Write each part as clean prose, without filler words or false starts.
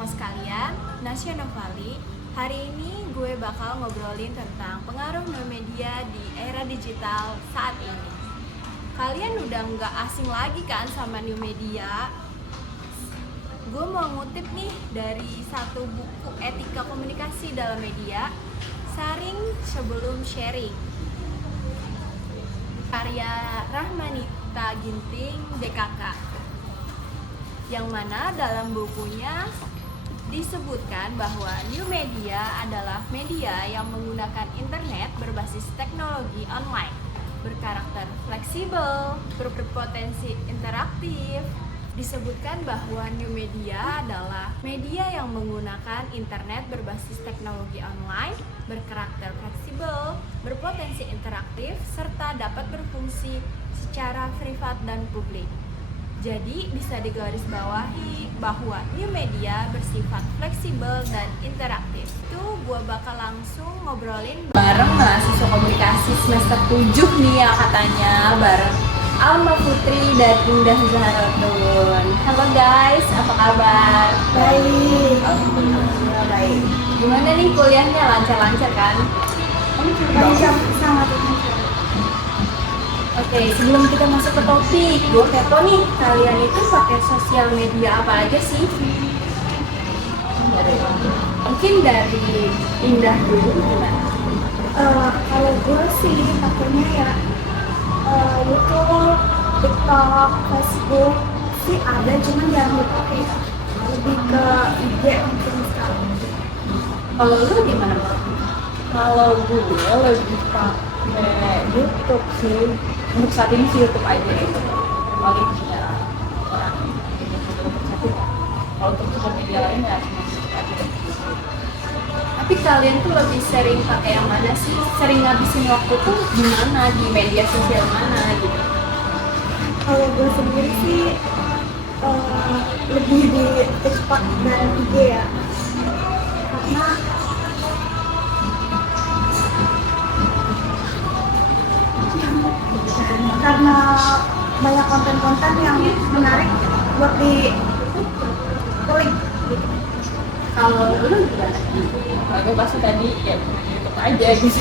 host kalian, Nasya Novali. Hari ini gue bakal ngobrolin tentang pengaruh new media di era digital saat ini. Kalian udah nggak asing lagi kan sama new media? Gue mau ngutip nih dari satu buku etika komunikasi dalam media, Saring Sebelum Sharing, karya Rahmanita Ginting DKK, yang mana dalam bukunya disebutkan bahwa new media adalah media yang menggunakan internet berbasis teknologi online, berkarakter fleksibel, berpotensi interaktif. Disebutkan bahwa new media adalah media yang menggunakan internet berbasis teknologi online, berkarakter fleksibel, berpotensi interaktif, serta dapat berfungsi secara privat dan publik. Jadi bisa digarisbawahi bahwa new media bersifat fleksibel dan interaktif. Itu gue bakal langsung ngobrolin bareng mahasiswa komunikasi semester 7 nih ya katanya, bareng Alma Putri dan Indah Zaharatun. Halo guys, apa kabar? Baik. Alhamdulillah baik. Gimana nih kuliahnya, lancar-lancar kan? Lancar, sangat lancar. Oke, sebelum kita masuk ke topik, gue kepo nih, kalian itu pakai sosial media apa aja sih? Mungkin dari Indah dulu gimana? Kalau gue sih pakainya ya YouTube, TikTok, Facebook sih ada, cuman jarang dipakai. Lebih ke IG mungkin sekarang. Kalau lu gimana? Kalau gue lebih pakai YouTube sih. Untuk saat ini sih YouTube aja gitu. Paling ya orang ini untuk satu. Kalau untuk sosial media lain ya cuma aja. Tapi kalian tuh lebih sering pakai yang mana sih? Sering ngabisin waktu tuh di mana? Di media sosial mana gitu? Kalau gue sendiri sih lebih di TikTok dan IG ya. Karena banyak konten-konten yang menarik buat di klik. Kalau lu gimana? Kalau gue pasti tadi ya cuma di YouTube aja gitu.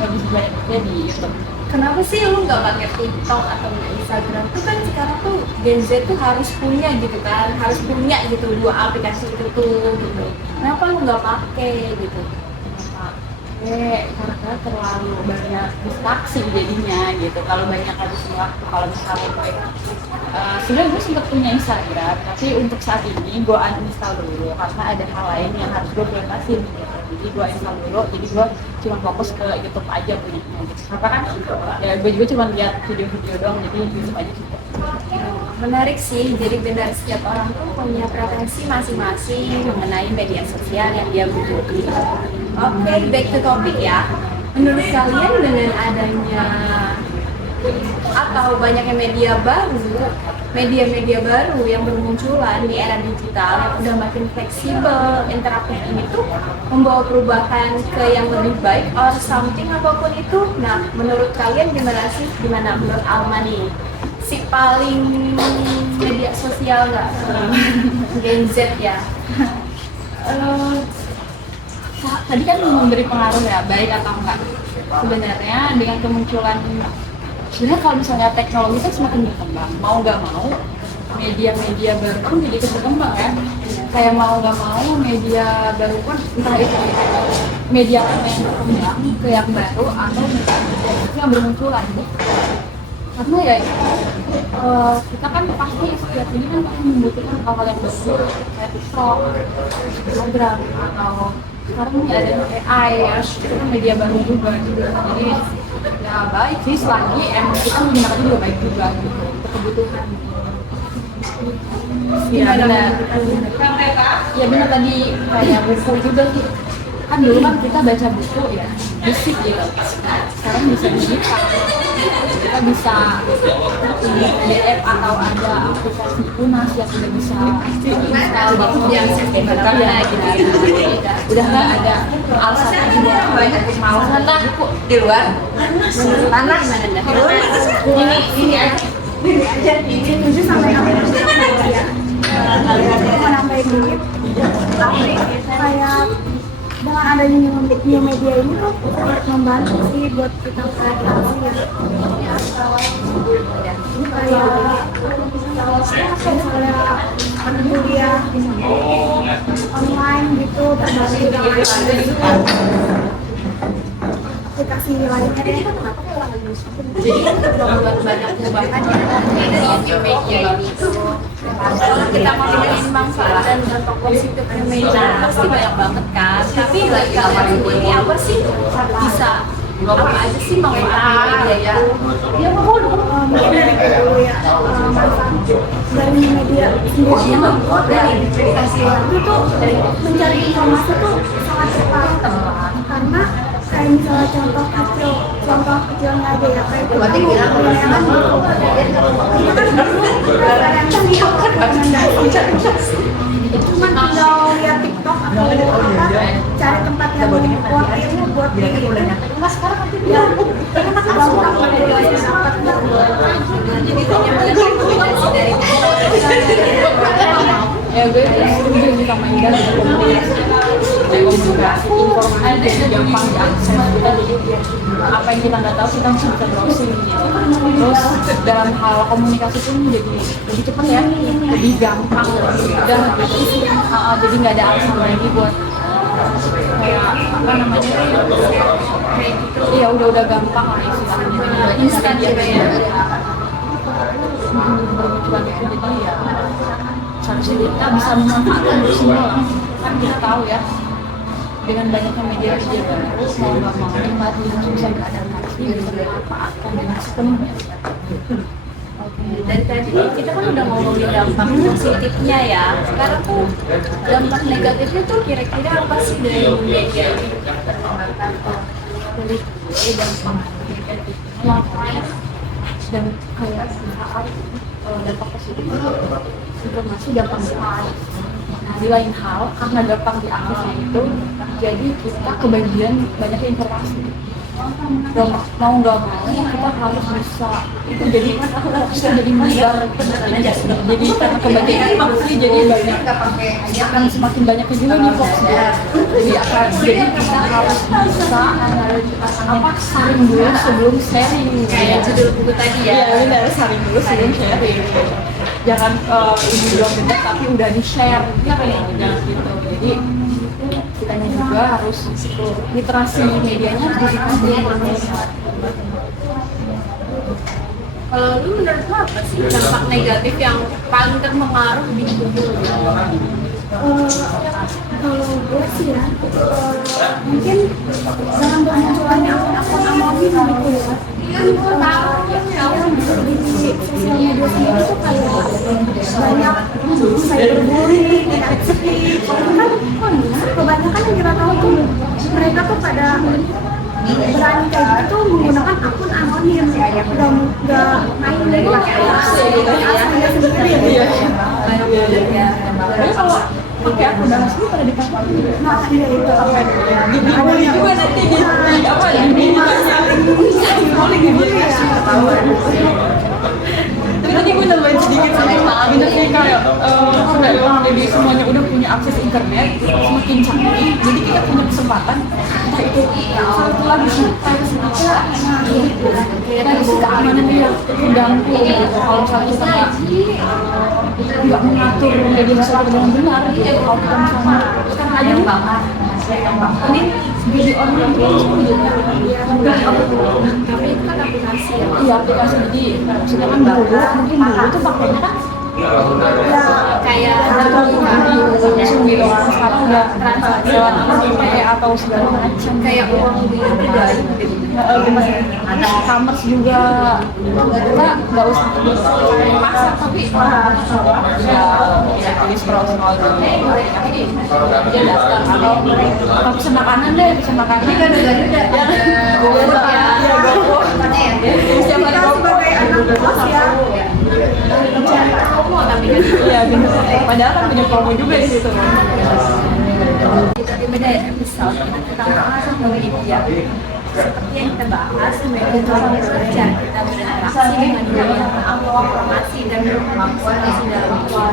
Lebih banyaknya di YouTube. Kenapa sih lu nggak pakai TikTok atau nggak Instagram? Tuh kan sekarang tuh Gen Z tuh harus punya gitu kan, harus punya gitu dua aplikasi itu tuh gitu. Kenapa lu nggak pakai gitu? Karena terlalu banyak distraksi jadinya gitu. Kalau banyak habisin waktu, kalau misalnya gue sebenarnya gue sempat punya Instagram, tapi untuk saat ini gue uninstall dulu karena ada hal lain yang harus gue prioritasin gitu. Jadi gue install dulu, jadi gue cuma fokus ke YouTube aja punya gitu. Karena kan ya gue juga cuma lihat video-video doang, jadi YouTube aja gitu. Menarik sih, jadi benar setiap orang tuh punya preferensi masing-masing mengenai media sosial yang dia butuhin. Oke, back to topic ya. Menurut kalian dengan adanya atau banyaknya media-media baru yang bermunculan di era digital yang udah makin fleksibel, interaktif ini tuh membawa perubahan ke yang lebih baik or something apapun itu. Nah, menurut kalian gimana sih? Gimana menurut Alma nih? Si paling media sosial nggak? Gen Z ya? Tadi kan memberi pengaruh ya, baik atau enggak. Sebenarnya dengan kemunculan, sebenarnya kalau misalnya teknologi kan semakin berkembang, mau nggak mau media-media baru pun jadi ikut berkembang ya. Kayak mau nggak mau media baru pun entah itu media yang berkembang ke yang baru atau media yang bermunculan. Karena ya kita kan pasti setiap ini kan pasti membutuhkan hal-hal yang baru kayak TikTok, Instagram atau sekarang ini ada AI ya, itu kan media baru juga gitu. Jadi ya baik sih selagi emang kita menggunakannya juga baik juga gitu untuk kebutuhan. Iya benar. Ya benar tadi kayak buku juga sih. Kan dulu kan kita baca buku ya fisik gitu. Sekarang bisa digital. Kita bisa PDF atau ada aplikasi Unas yang sudah bisa install di handphone gitu ya. Udah nggak ada alasan lagi buat banyak malas lah Di luar? Panas. Ini aja. Ini 7 sampai 8 jam ya. Kalau mau nambahin dikit, kayak dengan adanya new media ini tuh sangat membantu sih buat kita kreatif ya. Ini kayak misalnya kuliah online gitu terbantu dengan aplikasi lainnya deh. Jadi membuat banyak perubahan ya dari new media itu. Kalau kita ngomongin manfaat dan dampak positif new media pasti banyak banget kan. Tapi bagi kalian sendiri apa sih bisa apa aja sih manfaat new media itu? Ya mungkin dari dulu ya manfaat dari new media sendiri itu tuh mencari informasi tuh sangat cepat karena kayak misalnya contoh kecilnya aja ya kayak kita kan kita kan cuma tinggal lihat TikTok atau apa cari tempat yang buat ilmu buat sekarang ya enak gampang Jadi hanya melihat rekomendasi dari Ya gue setuju sama Indah komunikasi informasi jadi gampang diakses kita, jadi apa yang kita nggak tahu kita langsung bisa browsing gitu. Terus dalam hal komunikasi pun jadi lebih cepat ya, lebih gampang, lebih mudah gitu. Jadi nggak ada alasan lagi buat kayak apa namanya kayak gitu. Iya udah gampang lah istilahnya, instan gitu ya. Bermunculan itu jadi ya seharusnya kita bisa memanfaatkan itu semua. Kan kita tahu ya dengan banyaknya media baru mau nggak mau nikmat bisa beradaptasi bisa dimanfaatkan dengan sepenuhnya. Dan tadi kita kan udah ngomongin dampak positifnya ya. Sekarang tuh dampak negatifnya tuh kira-kira apa sih dari new media ini? Dari dampak negatifnya dan kayak saat dampak positif informasi gampang diakses. Nah, di lain hal karena gampang diaksesnya itu jadi kita kebagian banyak informasi. Dan mau nggak mau kita harus bisa itu jadi menyebar jadi karena kebagian informasi jadi banyak akan semakin banyaknya juga nih hoaxnya. Jadi kita harus bisa apa saring dulu sebelum sharing Kayak judul buku tadi ya. Iya benar, saring dulu sebelum sharing. Jangan ini belum benar tapi udah di share jangan gitu. Jadi kitanya juga harus literasi medianya harus ditingkatkan. Kalau lu menurut lu apa sih dampak negatif yang paling terpengaruh di hidup lu? kalau gue sih ya mungkin dengan bermunculannya akun-akun anonim gitu ya di sosial media sendiri tuh kayak banyak cyberbullying, catfishing kan kebanyakan yang kita tahu tuh mereka tuh pada berani kayak gitu tuh menggunakan akun anonim dan nggak main itu lah aslinya sendiri ya. Tapi kalau pakai akun asli pada dipakai Nah, iya itu apa dibully juga nanti di apa tapi tadi gue nambahin sedikit bener sih kayak sudah jadi semuanya udah punya akses internet semakin canggih jadi kita punya kesempatan entah itu satu lagi kayak sedikit dari sisi keamanan dia terganggu kalau misalnya kita nggak mengatur media sosial dengan benar gitu kalau kita misalnya sekarang aja nih ini jadi online itu mudah Tapi itu kan aplikasi ya. iya aplikasi jadi maksudnya kan mungkin dulu tuh pakainya kan Kayak langsung gitu kan sekarang udah lewat HP atau segala macam kayak uang pribadi gitu. e-commerce juga kita nggak usah pasar tapi ya jadi scroll dulu tapi dia daftar atau pesen makanan deh pesen makanan kan udah GoFood ya GoFood siapa kita sebagai anak kos ya Cari promo tapi kan. iya bener padahal kan punya promo juga di situ Kita di beda episode kita tentang pengaruh media. seperti yang kita bahas, media sosial cara kita berinteraksi dengan dunia, informasi dan berpartisipasi dalam media.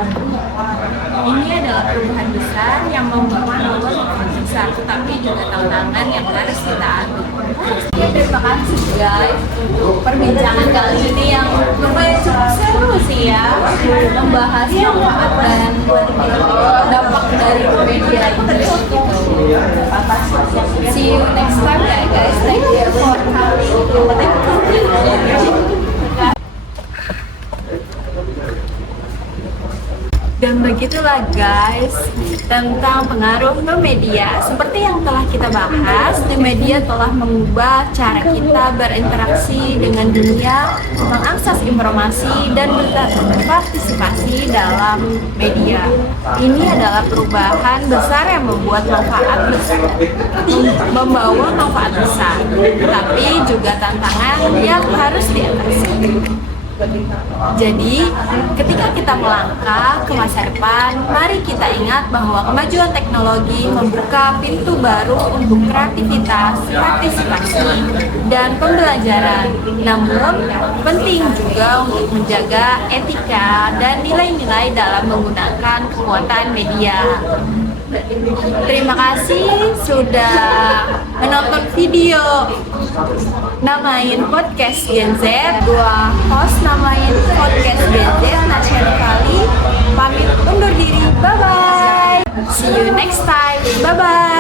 Ini adalah perubahan besar yang membawa manfaat besar, tetapi juga tantangan yang harus kita adu. Ya, terima kasih guys untuk perbincangan kali ini yang lumayan cukup seru sih ya, membahas manfaat dan dampak dari media ini gitu. See you next time ya guys. Thank you for coming. Dan begitulah guys tentang pengaruh new media. Seperti yang telah kita bahas, new media telah mengubah cara kita berinteraksi dengan dunia, mengakses informasi, dan berpartisipasi dalam media. Ini adalah perubahan besar yang membawa manfaat besar, tapi juga tantangan yang harus diatasi. Jadi, ketika kita melangkah ke masa depan, mari kita ingat bahwa kemajuan teknologi membuka pintu baru untuk kreativitas, partisipasi, dan pembelajaran. Namun, penting juga untuk menjaga etika dan nilai-nilai dalam menggunakan kekuatan media. Terima kasih sudah menonton video Namain Podcast Gen Z. Gua host Namain Podcast Gen Z, Nasyani Kali. Pamit undur diri. Bye bye. See you next time. Bye bye.